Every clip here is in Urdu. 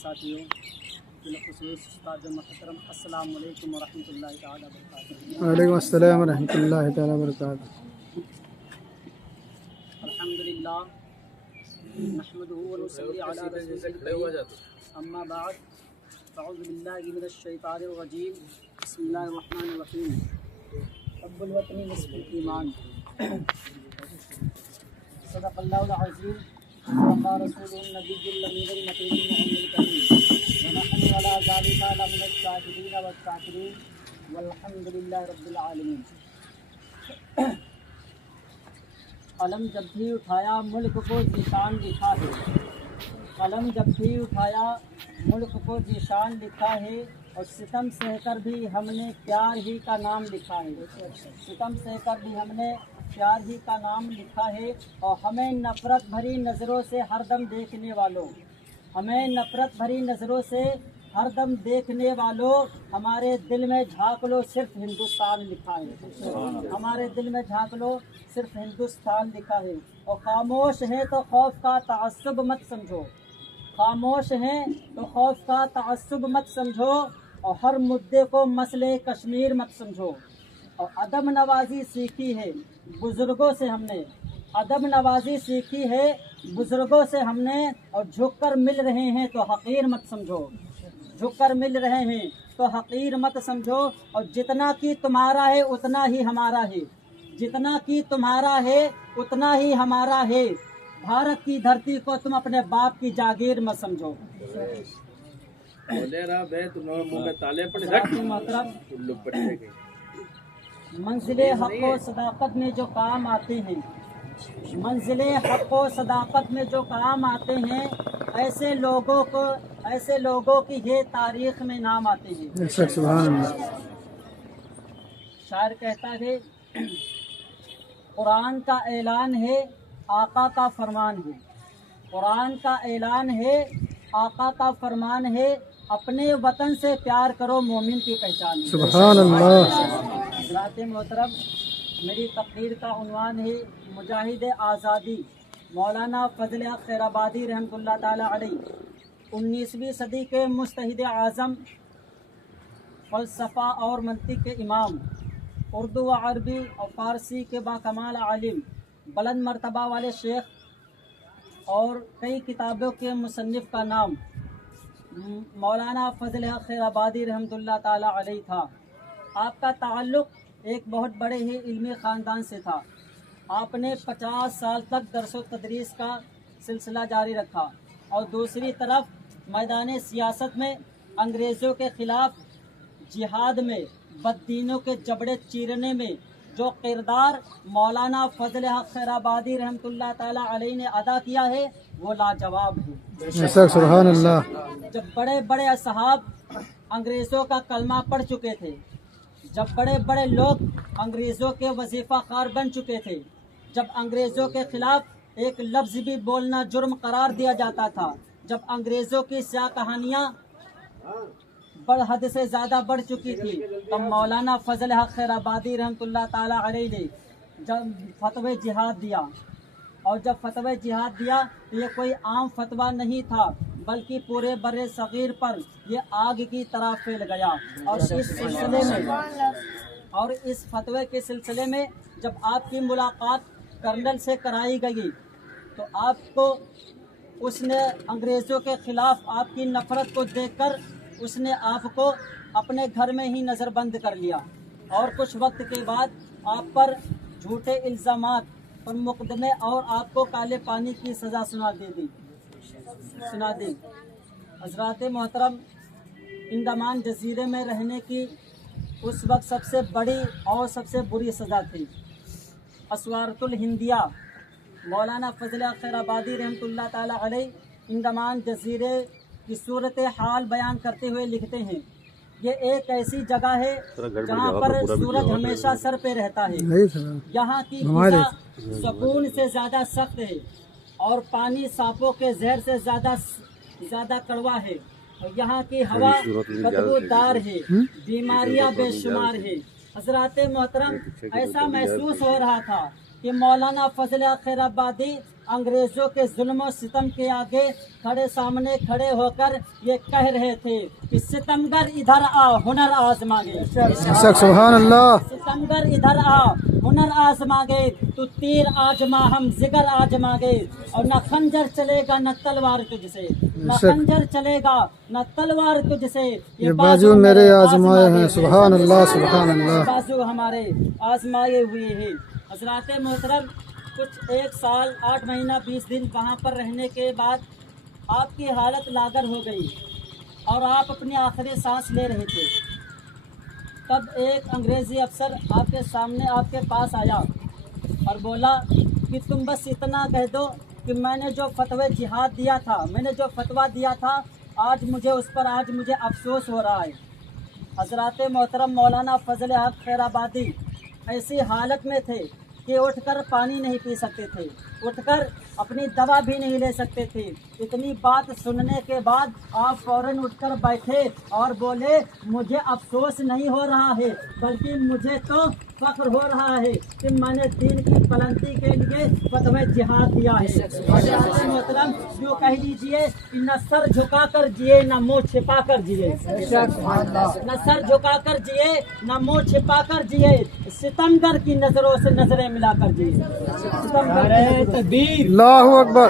ساتھیوں، بالخصوص استاد محترم، السلام علیکم ورحمۃ اللہ تعالیٰ وبرکاتہ۔ وعلیکم السلام ورحمۃ اللہ تعالیٰ وبرکاتہ۔ الحمدللہ نحمدہ ونصلی علی رسولہ، اما بعد، اعوذ باللہ من الشیطان الرجیم، بسم اللہ الرحمن الرحیم۔ حب الوطن نصف الایمان، صدق اللہ العظیم، صدق رسول النبی الامین المکین المعین الکریم، ونحن علی ذلک لمن الشاہدین والشاکرین، والحمد للہ رب العالمین۔ قلم جب بھی اٹھایا ملک کو ذیشان لکھا ہے، قلم جب بھی اٹھایا ملک کو ذیشان لکھا ہے، اور ستم سہ کر بھی ہم نے پیار ہی کا نام لکھا ہے، ستم سہ کر بھی ہم نے پیار ہی کا نام لکھا ہے۔ اور ہمیں نفرت بھری نظروں سے ہر دم دیکھنے والوں، ہمیں نفرت بھری نظروں سے ہر دم دیکھنے والوں، ہمارے دل میں جھانک لو صرف ہندوستان لکھا ہے، ہمارے دل میں جھانک لو صرف ہندوستان لکھا ہے۔ اور خاموش ہے تو خوف کا تعصب مت سمجھو، خاموش ہیں تو خوف کا تعصب مت سمجھو، اور ہر مدعے کو مسئلے کشمیر مت سمجھو۔ اور ادب نوازی سیکھی ہے بزرگوں سے ہم نے، ادب نوازی سیکھی ہے بزرگوں سے ہم نے، اور جھک کر مل رہے ہیں تو حقیر مت سمجھو، جھک کر مل رہے ہیں تو حقیر مت سمجھو۔ اور جتنا کہ تمہارا ہے اتنا ہی ہمارا ہے، جتنا کہ تمہارا ہے اتنا ہی ہمارا ہے، بھارت کی دھرتی کو تم اپنے باپ کی جاگیر مت سمجھو۔ محترم، منزل حق و صداقت میں جو کام آتے ہیں، منزل حق و صداقت میں جو کام آتے ہیں، ایسے لوگوں کی یہ تاریخ میں نام آتے ہیں۔ سبحان اللہ۔ شاعر کہتا ہے، قرآن کا اعلان ہے آقا کا فرمان ہے، قرآن کا اعلان ہے آقا کا فرمان ہے، اپنے وطن سے پیار کرو مومن کی پہچان ہے۔ سبحان اللہ۔ حضرات محترم، میری تقریر کا عنوان ہے مجاہد آزادی مولانا فضل حق خیر آبادی رحمۃ اللہ تعالی علیہ، 19ویں صدی کے مجتہد اعظم، فلسفہ اور منطق کے امام، اردو و عربی اور فارسی کے باکمال عالم، بلند مرتبہ والے شیخ، اور کئی کتابوں کے مصنف کا نام مولانا فضل حق خیر آبادی رحمۃ اللہ تعالی علیہ تھا۔ آپ کا تعلق ایک بہت بڑے ہی علمی خاندان سے تھا۔ آپ نے 50 سال تک درس و تدریس کا سلسلہ جاری رکھا، اور دوسری طرف میدان سیاست میں انگریزوں کے خلاف جہاد میں بددینوں کے جبڑے چیرنے میں جو کردار مولانا فضل حق خیر آبادی رحمۃ اللہ تعالی علیہ نے ادا کیا ہے وہ لاجواب ہے۔ سبحان اللہ۔ جب بڑے بڑے اصحاب انگریزوں کا کلمہ پڑھ چکے تھے، جب بڑے بڑے لوگ انگریزوں کے وظیفہ خوار بن چکے تھے، جب انگریزوں کے خلاف ایک لفظ بھی بولنا جرم قرار دیا جاتا تھا، جب انگریزوں کی سیاہ کہانیاں بڑھ حد سے زیادہ بڑھ چکی تھی، تب مولانا فضل حق خیر آبادی رحمۃ اللہ تعالی علیہ نے جب فتوی جہاد دیا، اور جب فتوی جہاد دیا تو یہ کوئی عام فتویٰ نہیں تھا، بلکہ پورے بر صغیر پر یہ آگ کی طرح پھیل گیا۔ اور اس فتوی کے سلسلے میں جب آپ کی ملاقات کرنل سے کرائی گئی تو آپ کو اس نے انگریزوں کے خلاف آپ کی نفرت کو دیکھ کر اس نے آپ کو اپنے گھر میں ہی نظر بند کر لیا، اور کچھ وقت کے بعد آپ پر جھوٹے الزامات پر مقدمے اور آپ کو کالے پانی کی سزا سنا دی۔ حضرات محترم، انڈمان جزیرے میں رہنے کی اس وقت سب سے بڑی اور سب سے بری سزا تھی۔ اسوارۃ الہندیہ مولانا فضل خیر آبادی رحمۃ اللہ تعالی علیہ انڈمان جزیرے کی صورت حال بیان کرتے ہوئے لکھتے ہیں، یہ ایک ایسی جگہ ہے جہاں پر سورج ہمیشہ سر پہ رہتا ہے، یہاں کی غذا سکون سے زیادہ سخت ہے، اور پانی سانپوں کے زہر سے زیادہ کڑوا ہے، اور یہاں کی ہوا بدبودار ہے، بیماریاں بے شمار ہے۔ حضرات محترم، ایسا محسوس ہو رہا تھا کہ مولانا فضل خیر آبادی انگریزوں کے ظلم و ستم کے آگے سامنے کھڑے ہو کر یہ کہہ رہے تھے کہ ستمگر ادھر آ، ہنر آزما گے۔ سبحان اللہ، ستمگر ادھر آ، ہنر آزما گے، تو تیر آزما ہم زگر آزما گے، اور نہ خنجر چلے گا نہ تلوار تجھ سے، نہ خنجر چلے گا نہ تلوار تجھ سے، یہ بازو میرے آزمائے ہیں۔ سبحان اللہ، سبحان اللہ، بازو ہمارے آزمائے ہوئے ہیں۔ حضرات محترم، کچھ 1 سال 8 مہینہ 20 دن وہاں پر رہنے کے بعد آپ کی حالت لاگر ہو گئی اور آپ اپنی آخری سانس لے رہے تھے۔ تب ایک انگریزی افسر آپ کے سامنے آپ کے پاس آیا اور بولا کہ تم بس اتنا کہہ دو کہ میں نے جو فتوی جہاد دیا تھا، میں نے جو فتویٰ دیا تھا، آج مجھے افسوس ہو رہا ہے۔ حضرات محترم، مولانا فضل حق خیر آبادی ایسی حالت میں تھے کہ اٹھ کر پانی نہیں پی سکتے تھے، اٹھ کر اپنی دوا بھی نہیں لے سکتے تھے۔ اتنی بات سننے کے بعد آپ فوراً اٹھ کر بیٹھے اور بولے مجھے افسوس نہیں ہو رہا ہے، بلکہ مجھے تو فخر ہو رہا ہے کہ میں نے دین کی بلندی کے لیے فتوی جہاد دیا ہے۔ حضرات محترم، یوں کہہ لیجیے کہ نہ سر جھکا کر جیے نہ منہ چھپا کر جیے، نہ سر جھکا کر جیے نہ منہ چھپا کر جیے، ستمگر کی نظروں سے نظریں ملا کر جیے۔ تکبیر، اللہ اکبر،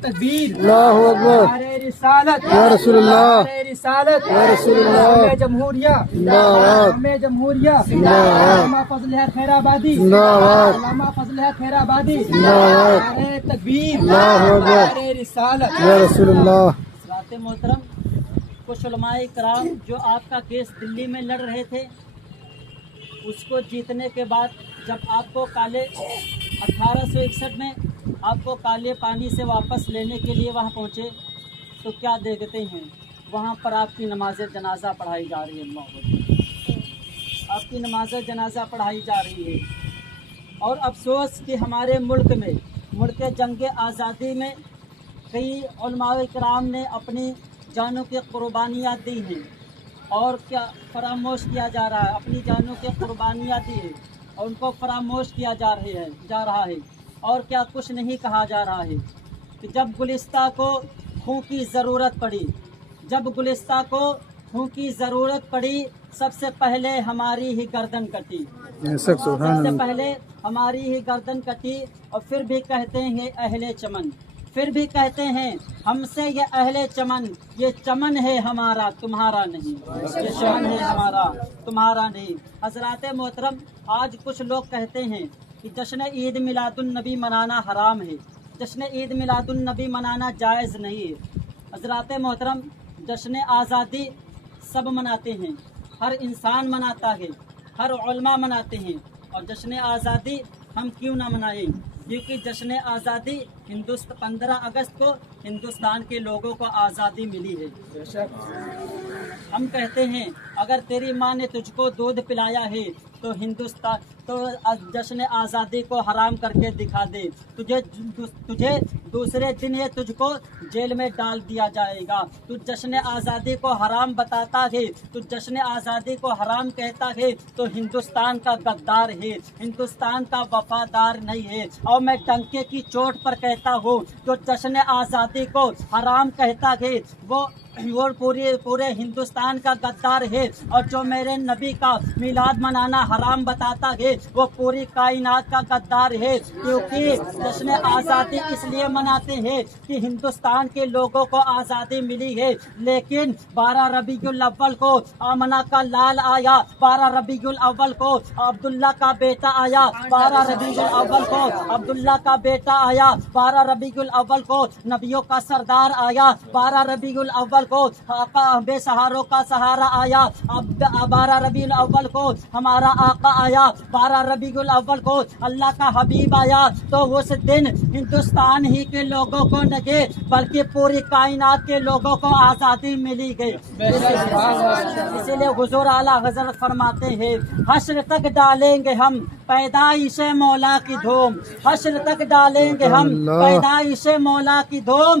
تکبیر، اللہ اکبر، رسالت یا رسول اللہ، رسالت، یا رسول اللہ، جمہوریہ، زندہ باد، جمہوریہ، زندہ باد، علامہ فضل حق خیر آبادی، زندہ باد، علامہ فضل حق خیر آبادی، زندہ باد، تکبیر، اللہ اکبر، رسالت۔ یا رسول اللہ۔ حضرات محترم، کچھ علماء کرام جو آپ کا کیس دلی میں لڑ رہے تھے، اس کو جیتنے کے بعد جب آپ کو 1861 میں آپ کو کالے پانی سے واپس لینے کے لیے وہاں پہنچے تو کیا دیکھتے ہیں؟ وہاں پر آپ کی نماز جنازہ پڑھائی جا رہی ہے، اللہ اکبر، آپ کی نماز جنازہ پڑھائی جا رہی ہے۔ اور افسوس کہ ہمارے ملک میں، ملک جنگ آزادی میں کئی علماء کرام نے اپنی جانوں کی قربانیاں دی ہیں، اور کیا فراموش کیا جا رہا ہے، اپنی جانوں کی قربانیاں دی ہیں اور ان کو فراموش کیا جا رہا ہے، اور کیا کچھ نہیں کہا جا رہا ہے کہ جب گلستہ کو خون کی ضرورت پڑی، جب گلستہ کو خون کی ضرورت پڑی، سب سے پہلے ہماری ہی گردن کٹی، سب سے پہلے ہماری ہی گردن کٹی، اور پھر بھی کہتے ہیں اہل چمن، پھر بھی کہتے ہیں ہم سے یہ اہل چمن، یہ چمن ہے ہمارا تمہارا نہیں، یہ چمن ہے ہمارا تمہارا نہیں۔ حضرات محترم، آج کچھ لوگ کہتے ہیں کہ جشن عید میلاد النبی منانا حرام ہے، جشن عید میلاد النبی منانا جائز نہیں ہے۔ حضرات محترم، جشن آزادی سب مناتے ہیں، ہر انسان مناتا ہے، ہر علماء مناتے ہیں، اور جشن آزادی ہم کیوں نہ منائیں؟ کیونکہ جشن آزادی 15 اگست کو ہندوستان کے لوگوں کو آزادی ملی ہے۔ ہم کہتے ہیں اگر تیری ماں نے تجھ کو دودھ پلایا ہے تو جشن آزادی کو حرام کر کے دکھا دے، تجھے دوسرے دن یہ تجھ کو جیل میں ڈال دیا جائے گا۔ تو جشن آزادی کو حرام بتاتا ہے، تو جشن آزادی کو حرام کہتا ہے، تو ہندوستان کا غدار ہے، ہندوستان کا وفادار نہیں ہے۔ اور میں ڈنکے کی چوٹ پر کہتا ہوں جو جشن آزادی کو حرام کہتا ہے وہ پورے ہندوستان کا غدار ہے، اور جو میرے نبی کا میلاد منانا حرام بتاتا ہے وہ پوری کائنات کا غدار ہے۔ کیونکہ جشن آزادی اس لیے مناتے ہیں کہ ہندوستان کے لوگوں کو آزادی ملی ہے، لیکن 12 ربیع الاول کو آمنہ کا لال آیا، 12 ربیع الاول کو عبداللہ کا بیٹا آیا، 12 ربیع الاول کو عبداللہ کا بیٹا آیا، 12 ربیع الاول کو نبیوں کا سردار آیا، 12 ربیع الاول کو آقا بے سہاروں کا سہارا آیا، 12 ربیع الاول کو ہمارا آقا آیا، 12 ربیع الاول کو اللہ کا حبیب آیا۔ تو اس دن ہندوستان ہی کے لوگوں کو نہیں بلکہ پوری کائنات کے لوگوں کو آزادی ملی گئی۔ اسی لیے حضور اعلیٰ حضرت فرماتے ہیں حشر تک ڈالیں گے ہم پیدائش مولا کی دھوم، حشر تک ڈالیں گے ہم پیدائش مولا کی دھوم،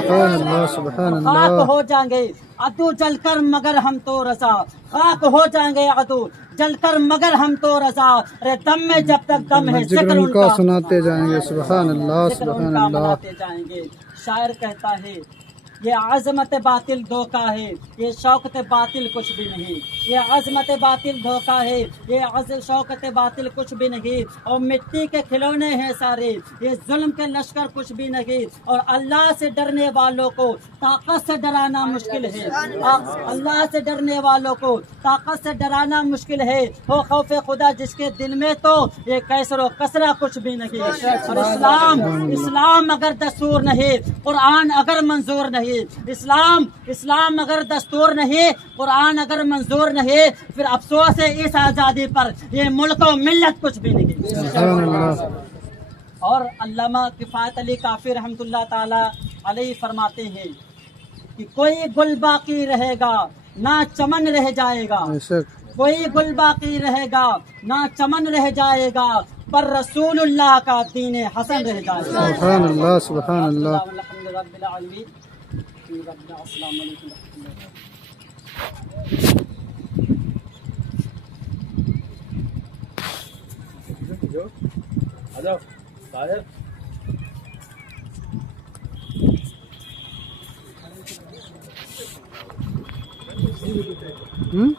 سبحان اللہ سبحان خاک اللہ ہو جائیں گے عدو جل کر مگر ہم تو رضا، خاک ہو جائیں گے عدو جل کر مگر ہم تو رضا، ارے دم میں جب تک دم ہے ذکر ان کا سناتے جائیں گے سبحان اللہ ذکر ان سبحان کا اللہ مناتے جائیں گے۔ شاعر کہتا ہے یہ عظمت باطل دھوکا ہے، یہ شوکت باطل کچھ بھی نہیں، یہ عظمت باطل دھوکا ہے، یہ شوکت باطل کچھ بھی نہیں، اور مٹی کے کھلونے ہیں سارے، یہ ظلم کے لشکر کچھ بھی نہیں، اور اللہ سے ڈرنے والوں کو طاقت سے ڈرانا مشکل ہے، اللہ سے ڈرنے والوں کو طاقت سے ڈرانا مشکل ہے، ہو خوف خدا جس کے دل میں تو یہ کیسر و کسرہ کچھ بھی نہیں، اور اسلام اگر دستور نہیں، قرآن اگر منظور نہیں، اسلام اگر دستور نہیں، قرآن اگر منظور نہیں، پھر افسوس ہے اس آزادی پر، یہ ملک و ملت کچھ بھی نہیں۔ سبحان اللہ اور علامہ کفایت علی کافی رحمۃ اللہ تعالی علیہ فرماتے ہیں کہ کوئی گل باقی رہے گا نہ چمن رہ جائے گا، بے شک کوئی گل باقی رہے گا نہ چمن رہ جائے گا، پر رسول اللہ کا دین حسن رہ جائے گا۔ سبحان اللہ سبحان اللہ الحمد رب العالمین۔ السلام علیکم ورحمۃ اللہ۔ ہوں